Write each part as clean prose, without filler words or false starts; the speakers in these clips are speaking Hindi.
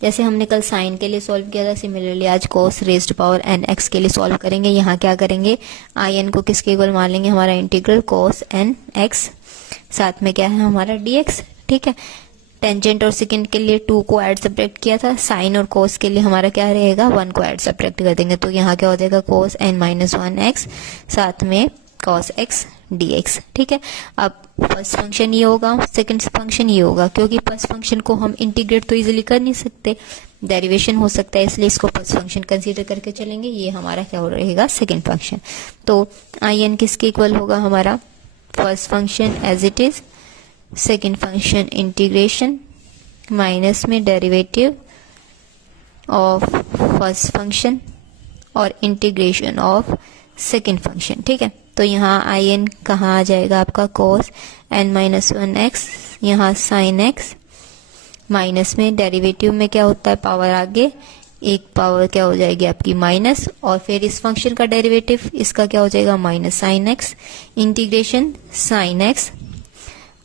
जैसे हमने कल साइन के लिए सॉल्व किया था, सिमिलरली आज cos raised power n x के लिए सॉल्व करेंगे। यहाँ क्या करेंगे, आई एन को किसके इक्वल मान लेंगे, हमारा इंटीग्रल cos n x, साथ में क्या है हमारा dx। ठीक है, टेंजेंट और सेकेंड के लिए 2 को ऐड सब्ट्रैक्ट किया था, साइन और cos के लिए हमारा क्या रहेगा, 1 को ऐड सब्ट्रैक्ट कर देंगे। तो यहाँ क्या हो जाएगा cos n माइनस 1x, साथ में cos x dx। ठीक है, अब फर्स्ट फंक्शन ये होगा, सेकंड फंक्शन ये होगा, क्योंकि फर्स्ट फंक्शन को हम इंटीग्रेट तो इजीली कर नहीं सकते, डेरिवेशन हो सकता है, इसलिए इसको फर्स्ट फंक्शन कंसीडर करके चलेंगे। ये हमारा क्या हो रहेगा, सेकंड फंक्शन। तो आई एन किसके इक्वल होगा, हमारा first function as it is, second function integration minus में डेरिवेटिव ऑफ फर्स्ट फंक्शन और इंटीग्रेशन ऑफ सेकंड फंक्शन। ठीक है, तो यहाँ आई एन कहाँ आ जाएगा आपका cos n माइनस 1x, यहाँ sin x, माइनस में डेरिवेटिव में क्या होता है, पावर आगे, एक पावर क्या हो जाएगी आपकी माइनस, और फिर इस फंक्शन का डेरिवेटिव इसका क्या हो जाएगा minus sin x, integration sin x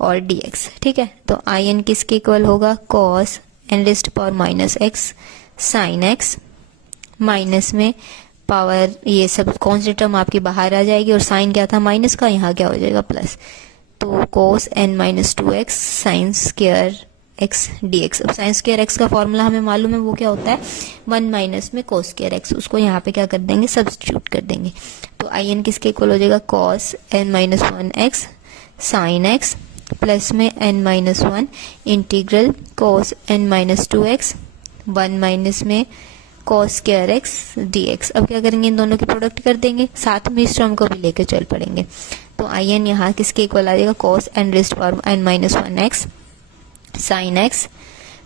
और dx। ठीक है, तो आई एन किसके इक्वल होगा, cos n raised power minus x sin x, minus में पावर, ये सब कौन सी टर्म आपकी बाहर आ जाएगी, और साइन क्या था माइनस का, यहाँ क्या हो जाएगा प्लस। तो cos n minus 2x sine square x dx। अब साइन स्क्वायर x का फॉर्मूला हमें मालूम है, वो क्या होता है 1 माइनस में cos स्क्वायर x, उसको यहाँ पे क्या कर देंगे, सब्स्टिट्यूट कर देंगे। तो आई एन किसके इक्वल हो जाएगा, cos n minus 1x sine x, plus में n minus 1 integral cos n minus 2x 1 minus में cos स्क्वायर x dx। अब क्या करेंगे, इन दोनों की प्रोडक्ट कर देंगे, साथ में इस टर्म को भी लेकर चल पड़ेंगे। तो आई एन यहाँ किसके इक्वल आ जाएगा, cos n raised power n minus 1x sin x,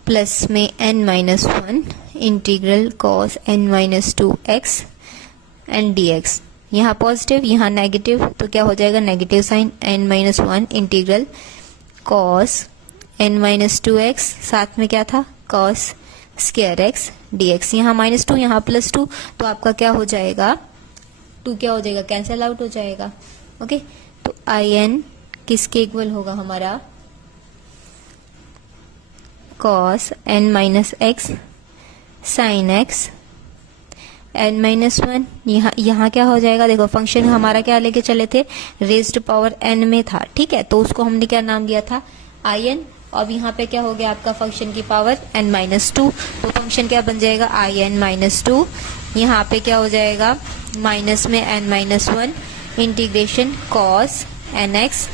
plus में n minus 1 integral cos n minus 2x and dx। यहाँ पॉजिटिव यहाँ नेगेटिव, तो क्या हो जाएगा negative sine, n minus 1 integral cos n minus 2x, साथ में क्या था cos स्क्वायर x dx। यहाँ माइनस 2 यहाँ प्लस 2, तो आपका क्या हो जाएगा, 2 क्या हो जाएगा, कैंसिल आउट हो जाएगा। ओके, तो आई एन किसके इक्वल होगा हमारा, cos n minus x sin x n minus 1, यहाँ क्या हो जाएगा, देखो फंक्शन हमारा क्या लेके चले थे, रेज्ड पावर n में था। ठीक है, तो उसको हमने क्या नाम दिया था, आई एन। अब यहाँ पे क्या हो गया आपका फंक्शन की पावर n माइनस 2, तो फंक्शन क्या बन जाएगा, आई एन माइनस 2, यहाँ पे क्या हो जाएगा माइनस में n minus 1 integration cos nx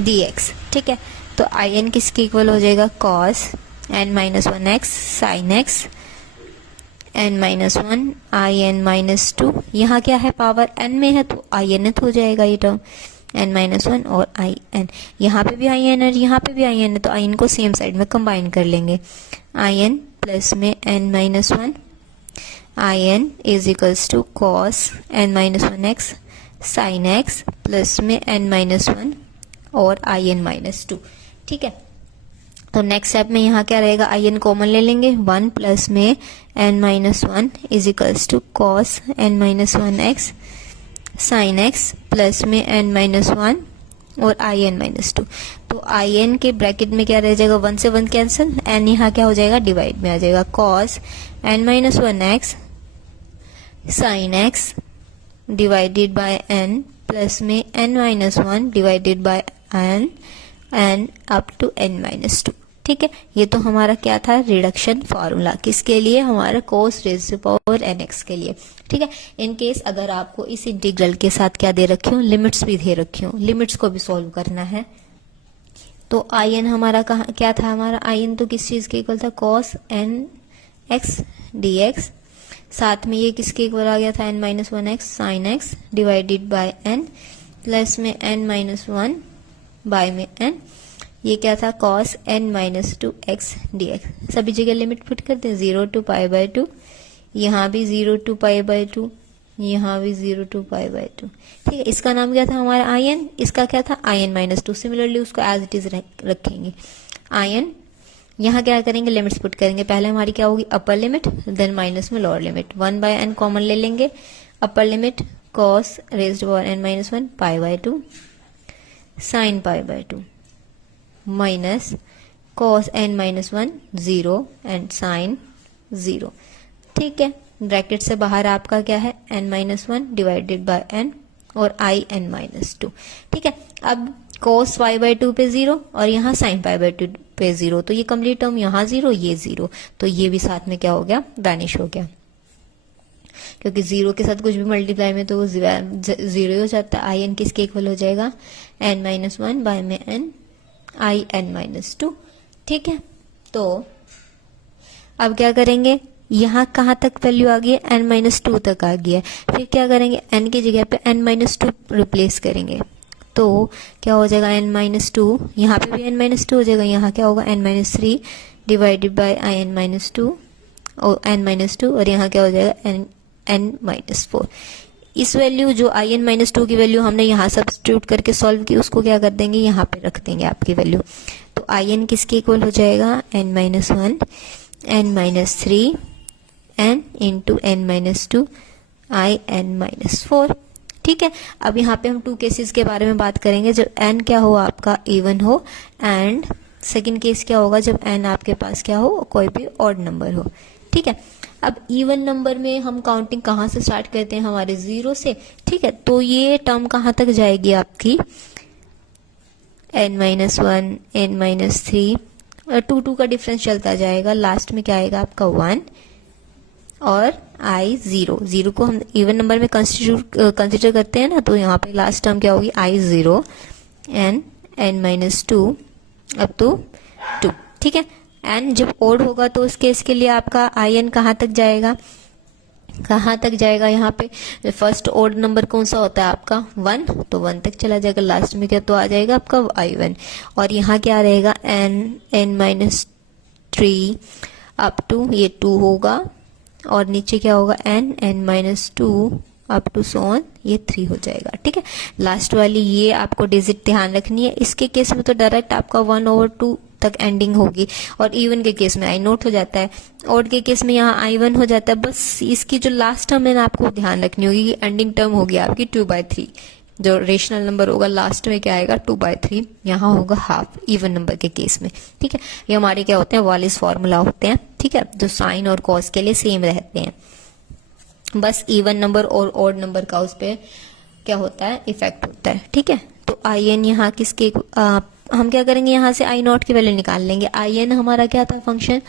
dx। ठीक है, तो आई एन किसके इक्वल हो जाएगा, cos n minus 1x sin x n minus 1 I N minus 2, यहाँ क्या है पावर n में है तो आई एन हो जाएगा ये टर्म, n माइनस 1 और आई एन, यहाँ पे भी आई एन है यहाँ पे भी आई एन है, तो आई एन को सेम साइड में कंबाइन कर लेंगे, आई एन प्लस में n minus 1 I N is equals to cos n minus 1x sin x, plus में n माइनस 1 और आई एन माइनस 2। ठीक है, तो नेक्स्ट स्टेप में यहाँ क्या रहेगा, आई एन कॉमन ले लेंगे, 1 प्लस में n minus 1 is equals to cos n minus 1x sin x, plus में n माइनस 1 और आई एन माइनस 2। तो आई एन के ब्रैकेट में क्या रह जाएगा, 1 से 1 कैंसिल, n यहाँ क्या हो जाएगा डिवाइड में आ जाएगा, cos n minus 1x sin x divided by n, plus में n minus 1 divided by n up to n minus 2। ठीक है, ये तो हमारा क्या था, रिडक्शन फॉर्मूला, किसके लिए, हमारा cos raise to power nx के लिए। ठीक है, इन केस अगर आपको इस इंटीग्रल के साथ क्या दे रखी हूँ, लिमिट्स भी दे रखी हूँ, लिमिट्स को भी सॉल्व करना है। तो आई एन हमारा कहा क्या था, हमारा आई एन तो किस चीज के इक्वल था, cos n x dx, साथ में ये किसके इक्वल आ गया था, n minus 1x sin x divided by n, plus में n माइनस 1 बाय में n, ये क्या था cos n minus 2x dx। सभी जगह लिमिट पुट करते हैं, 0 टू पाई बाय 2, यहाँ भी 0 टू पाई बाय 2, यहाँ भी 0 टू पाई बाय 2। ठीक है, इसका नाम क्या था हमारा आई एन, इसका क्या था आई एन माइनस 2। सिमिलरली उसको एज इट इज रखेंगे, आई एन यहाँ क्या करेंगे, लिमिट्स पुट करेंगे, पहले हमारी क्या होगी अपर लिमिट, देन माइनस में lower limit, 1 by n common ले लेंगे, upper limit cos raised power n minus 1 pi by 2 sine pi by 2 minus cos n minus 1 0 and sine 0। ठीक है, ब्रैकेट से बाहर आपका क्या है n-1 डिवाइडेड बाय n और i n-2। ठीक है, अब cos π/2 पे 0 और यहाँ sin π/2 पे 0, तो ये कंप्लीट टर्म यहाँ 0, ये 0, तो ये भी साथ में क्या हो गया, वैनिश हो गया, क्योंकि 0 के साथ कुछ भी मल्टीप्लाई में तो वो 0 हो जाता है। आई एन किसके इक्वल हो जाएगा, n-1 बाय में n i n-2। ठीक है, तो अब क्या करेंगे, यहाँ कहाँ तक वैल्यू आ गई है, n-2 तक आ गई है। फिर क्या करेंगे, n की जगह पे n-2 रिप्लेस करेंगे, तो क्या हो जाएगा n-2, यहाँ पे भी n-2 हो जाएगा, यहाँ क्या होगा n-3 divided by i n-2 और n-2, और यहाँ क्या हो जाएगा n-4। इस वैल्यू जो i n-2 की वैल्यू हमने यहाँ सब्स्टिट्यूट करके सॉल्व की, उसको क्या कर देंगे, यहाँ पे रख देंगे आपकी वैल्यू। तो i n किसके इक्वल हो जाएगा, n-1 n-3 n into n-2 i n-4। ठीक है, अब यहाँ पे हम 2 केसेस के बारे में बात करेंगे, जब n क्या हो आपका इवन हो, एंड सेकंड केस क्या होगा, जब n आपके पास क्या हो, कोई भी ऑड नंबर हो। ठीक है, अब इवन नंबर में हम काउंटिंग कहाँ से स्टार्ट करते हैं, हमारे 0 से। ठीक है, तो ये टर्म कहाँ तक जाएगी आपकी, n-1 n-3 और 2 का डिफरेंस चलता जाएगा, लास्ट में क्या आएगा आपका 1 और i 0 को हम इवन नंबर में कंसिडर करते हैं ना, तो यहाँ पे लास्ट टर्म क्या होगी, i 0 n-2 अप टू 2। ठीक है, n जब ओड होगा तो उस केस के लिए आपका i n कहाँ तक जाएगा, यहाँ पे फर्स्ट ओड नंबर कौन सा होता है आपका 1, तो 1 तक चला जाएगा, लास्ट में क्या तो आ जाएगा आपका i1, और यहाँ क्या रहेगा n-3 अप टू ये 2 होगा, और नीचे क्या होगा n-2 up to so on, ये 3 हो जाएगा। ठीक है, लास्ट वाली ये आपको डिजिट ध्यान रखनी है। इसके केस में तो डायरेक्ट आपका 1/2 तक एंडिंग होगी, और इवन के केस में आई नोट हो जाता है, ऑड के केस में यहाँ i1 हो जाता है। बस इसकी जो लास्ट टर्म है ना आपको ध्यान रखनी होगी कि एंडिंग टर्म होगी आपकी 2/3, जो रेशनल नंबर होगा लास्ट में क्या आएगा 2/3, यहाँ होगा हाफ इवन नंबर के केस में। ठीक है, ये हमारे क्या होते हैं, वालिस फॉर्मूला होते हैं। ठीक है, जो साइन और कॉस के लिए सेम रहते हैं, बस इवन नंबर और ऑड नंबर का उस पर क्या होता है, इफेक्ट होता है। ठीक है, तो आई एन यहाँ किसके हम क्या करेंगे, यहाँ से आई नॉट की वैल्यू निकाल लेंगे। आई एन हमारा क्या था function,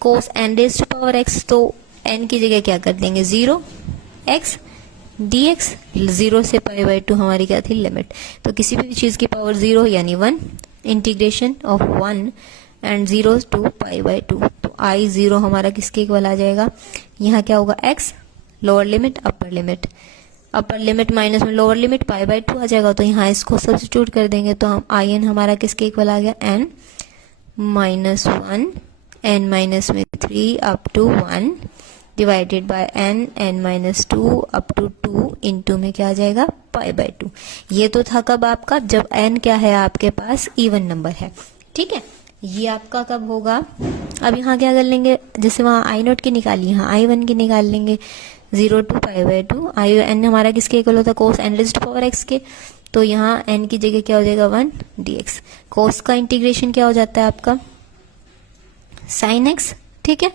cos N raise to power X, तो एन की जगह क्या कर देंगे 0 x dx, 0 से π/2 हमारी क्या थी लिमिट, तो किसी भी चीज की पावर 0 यानी 1, इंटीग्रेशन ऑफ 1 एंड 0 टू π/2, तो आई 0 हमारा किसके इक्वल आ जाएगा, यहाँ क्या होगा x lower limit upper limit minus में लोअर लिमिट π/2 आ जाएगा, तो यहाँ इसको सब्स्टिट्यूट कर देंगे, तो हम आई एन हमारा किसके इक्वल आ गया n-1 n-3 up to 1 divided by n-2 up to 2 into में क्या आ जाएगा π/2। ये तो था कब आपका, जब n क्या है आपके पास इवन नंबर है। ठीक है, ये आपका कब होगा, अब यहाँ क्या कर लेंगे, जैसे वहां आई नोट की निकाली, यहाँ i1 की निकाल लेंगे, 0 टू π/2, आई एन हमारा किसके इक्वल होता है, cos n raised to power x के, तो यहाँ n की जगह क्या हो जाएगा 1 dx, कोस का इंटीग्रेशन क्या हो जाता है आपका साइन x। ठीक है,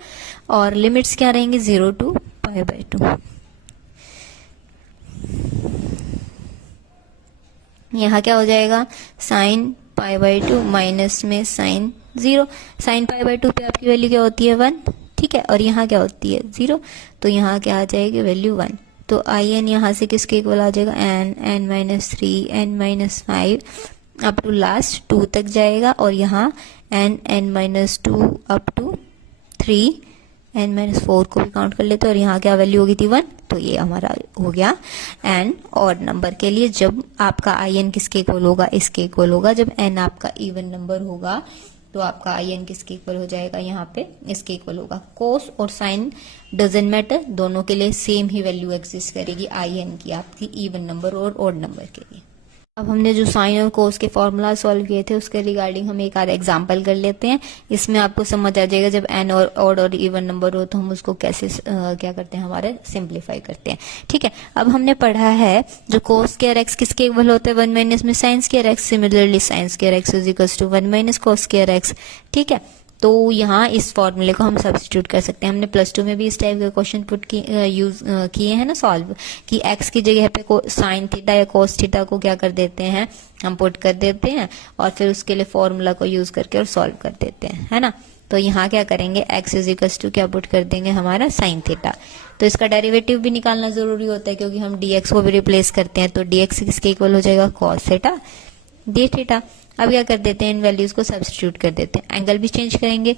और लिमिट्स क्या रहेंगे 0 टू π/2, यहाँ क्या हो जाएगा साइन π/2 माइनस में साइन 0, साइन π/2 पे आपकी वैल्यू क्या होती है 1। ठीक है, और यहाँ क्या होती है 0, तो यहाँ क्या आ जाएगी वैल्यू 1, तो आई एन यहाँ से किसके इक्वल आ जाएगा n-3 n-5 up to last 2 तक जाएगा, और यहाँ n-2 अप टू 3 n-4 को भी काउंट कर लेते हैं, और यहाँ क्या वैल्यू होगी थी 1, तो ये हमारा हो गया n ऑड नंबर के लिए, जब आपका आई एन किसके इक्वल होगा, इसके इक्वल होगा। जब n आपका इवन नंबर होगा तो आपका आई एन किसके इक्वल हो जाएगा, यहाँ पे इसके इक्वल होगा। कोस और साइन डजेंट मैटर, दोनों के लिए सेम ही वैल्यू एग्जिस्ट करेगी आई एन की, आपकी इवन नंबर और ऑड नंबर के लिए। अब हमने जो साइन और कोस के फॉर्मूला सॉल्व किए थे उसके रिगार्डिंग हम एक आधा एग्जांपल कर लेते हैं, इसमें आपको समझ आ जाएगा जब एन और ऑड और इवन नंबर हो तो हम उसको कैसे क्या करते हैं, हमारे सिंप्लीफाई करते हैं। ठीक है, अब हमने पढ़ा है जो कोस स्क्वायर एक्स किसके इक्वल होते हैं 1 माइनस में sine square X, similarly sine square X is equal to 1 minus cos square X. ठीक है, तो यहाँ इस फॉर्मूले को हम सब्स्टिट्यूट कर सकते हैं। हमने +2 में भी इस टाइप के क्वेश्चन पुट किए हैं ना सॉल्व, कि x की जगह पे साइन थीटा या कोस थीटा को क्या कर देते हैं, हम पुट कर देते हैं और फिर उसके लिए फॉर्मूला को यूज करके और सॉल्व कर देते हैं, है ना। तो यहाँ क्या करेंगे, x इज टू क्या पुट कर देंगे, हमारा साइन थीटा। तो इसका डेरिवेटिव भी निकालना जरूरी होता है क्योंकि हम dx को भी रिप्लेस करते हैं। तो dx किसके इक्वल हो जाएगा, cos थीटा d थीटा। अब क्या कर देते हैं, इन वैल्यूज को सब्स्टिट्यूट कर देते हैं। एंगल भी चेंज करेंगे।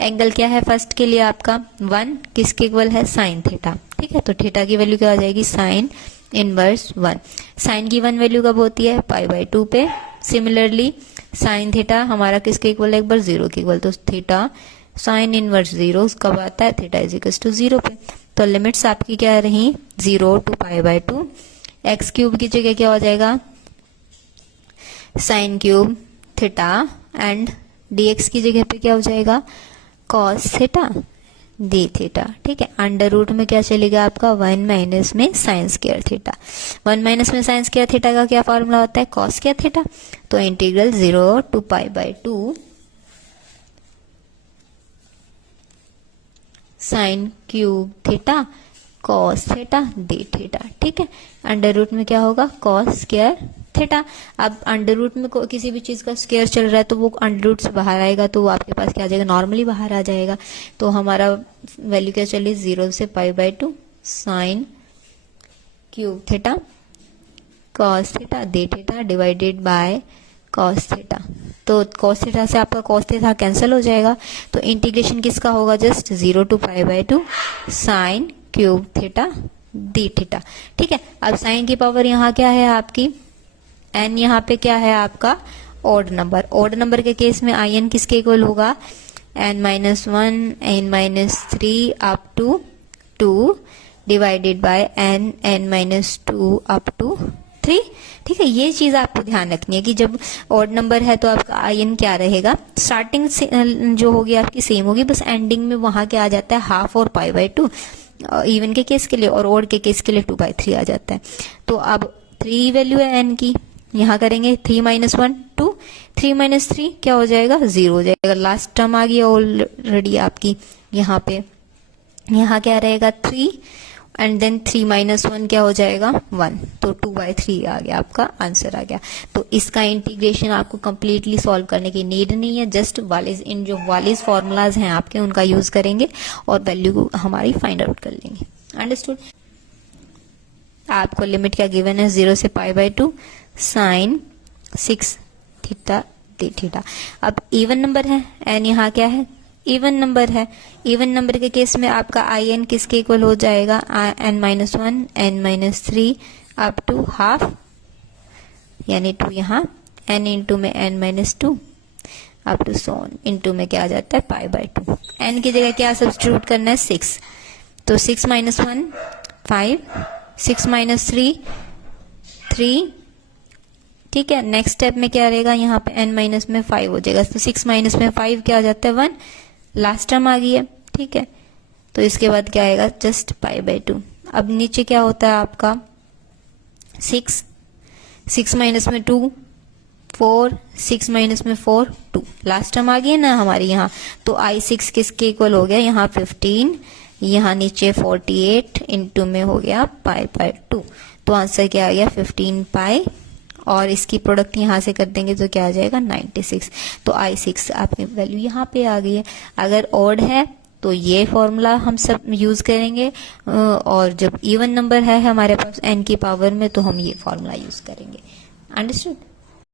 एंगल क्या है फर्स्ट के लिए आपका 1, किसके इक्वल है, साइन थीटा। ठीक है, तो थीटा की वैल्यू क्या हो जाएगी, साइन इनवर्स 1। साइन की 1 वैल्यू कब होती है, π/2 पे। सिमिलरली साइन थीटा हमारा किसके इक्वल है, एक बार 0 के इक्वल। तो थीटा साइन इनवर्स 0 कब आता है, थीटा इज इक्वल टू 0 पे। तो लिमिट्स आपकी क्या रही, 0 to π/2। एक्स क्यूब की जगह क्या हो जाएगा, sign cube theta, and dx की जगह पे क्या हो जाएगा, cos थीटा d थीटा। ठीक है, अंडर रूट में क्या चलेगा आपका, 1 माइनस में साइन स्क्वायर थीटा। 1 माइनस में साइन स्क्वायर थीटा का क्या फॉर्मूला होता है, cos स्क्वायर थीटा। तो integral 0 to π/2 sine cube theta cos theta d theta. ठीक है, अंडर रूट में क्या होगा, cos स्क्वायर थीटा। अब अंडर रूट में किसी भी चीज का स्क्वायर चल रहा है तो वो अंडर रूट से बाहर आएगा, तो वो आपके पास क्या आ जाएगा, नॉर्मली बाहर आ जाएगा। तो हमारा वैल्यू क्या चली, 0 से π/2 sine cube theta cos theta d theta divided by cos theta. तो cos थीटा से आपका cos थीटा कैंसिल हो जाएगा। तो इंटीग्रेशन किसका होगा, just 0 to π/2 sine cube theta d theta. ठीक है, अब साइन की पावर यहाँ क्या है आपकी, n यहाँ पे क्या है आपका, ऑड नंबर। ऑड नंबर के केस में in किसके इक्वल होगा, n-1 n-3 up to 2 divided by n-2 up to 3। ठीक है, ये चीज आपको ध्यान रखनी है कि जब ऑड नंबर है तो आपका in क्या रहेगा, स्टार्टिंग से जो होगी आपकी सेम होगी, बस एंडिंग में वहां क्या आ जाता है, हाफ और π/2 इवन के केस के लिए, और ऑड के केस के लिए 2/3 आ जाता है। तो अब 3 वैल्यू है n की, यहाँ करेंगे 3 - 1 2, 3 - 3 क्या हो जाएगा, 0 हो जाएगा। लास्ट टर्म आ गई ऑलरेडी आपकी यहाँ पे, यहाँ क्या रहेगा 3 एंड देन 3 - 1 क्या हो जाएगा 1, तो 2/3 आ गया, आपका आंसर आ गया। तो इसका इंटीग्रेशन आपको कंप्लीटली सॉल्व करने की नीड नहीं है, जस्ट वालिस इन जो वालिस फॉर्मूलाज हैं आपके उनका यूज करेंगे और वैल्यू को हमारी फाइंड आउट कर लेंगे। अंडरस्टूड। आपको लिमिट क्या गिवन है, 0 से π/2 साइन 6 थीटा d थीटा। अब इवन नंबर है, n यहाँ क्या है, इवन नंबर है। इवन नंबर के केस में आपका in किसके इक्वल हो जाएगा, n-1 n-3 up to half, यानी 2 यहाँ n इंटू में n-2 up to Son into में क्या आ जाता है π/2। n की जगह क्या सब्स्टिट्यूट करना है, 6। तो 6 - 1 5, 6 - 3 3। ठीक है, नेक्स्ट स्टेप में क्या रहेगा, यहाँ पे n माइनस में 5 हो जाएगा। तो 6 माइनस में 5 क्या आ जाता है 1, लास्ट टर्म आ गई है। ठीक है, तो इसके बाद क्या आएगा, जस्ट π/2। अब नीचे क्या होता है आपका 6, 6 माइनस में 2 4, 6 माइनस में 4 2, लास्ट टर्म आ गई है ना हमारी यहाँ। तो I6 किसके इक्वल हो गया, यहाँ 15, यहाँ नीचे 48 इंटू में हो गया π/2। तो आंसर क्या आ गया 15 पाई, और इसकी प्रोडक्ट यहाँ से कर देंगे तो क्या आ जाएगा 96। तो I6 आपकी वैल्यू यहाँ पे आ गई है। अगर ऑड है तो ये फॉर्मूला हम सब यूज करेंगे, और जब इवन नंबर है हमारे पास n की पावर में तो हम ये फॉर्मूला यूज करेंगे। अंडरस्टूड।